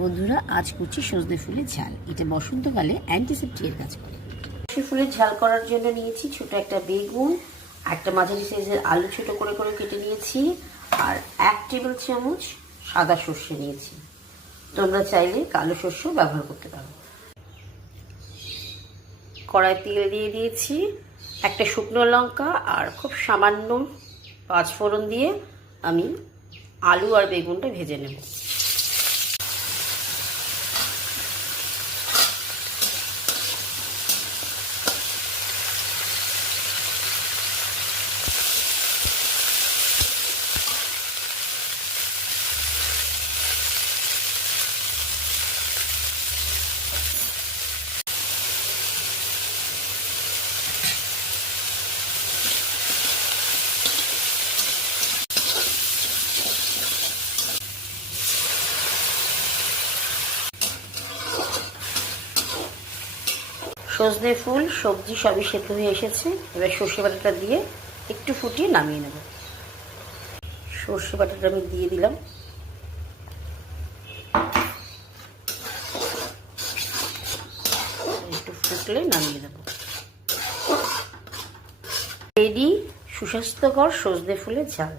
বন্ধুরা, আজ করছি সজনে ফুলের ঝাল। এটা বসন্তকালে অ্যান্টিসেপ্টিকের কাজ করে। সজনে ফুলের ঝাল করার জন্য নিয়েছি ছোট একটা বেগুন, একটা মাঝারি সাইজের আলু ছোট করে করে কেটে নিয়েছি, আর 1 টেবিল চামচ সাদা সর্ষে নিয়েছি। তোমরা চাইলে কালো সর্ষেও ব্যবহার করতে পারো। কড়াই তেল দিয়ে দিয়েছি, একটা শুকনো লঙ্কা আর খুব সামান্য 5 ফোড়ন দিয়ে আমি আলু আর বেগুনটা ভেজে নেব। সজনে ফুল সবজি সবই সেদ্ধ হয়ে এসেছে। এবার সর্ষে বাটাটা দিয়ে একটু ফুটিয়ে নামিয়ে নেব। সর্ষে বাটাটা আমি দিয়ে দিলাম। একটু ফুটলে নামিয়ে দেব। রেডি সুস্বাস্থ্যকর সজনে ফুলের ঝাল।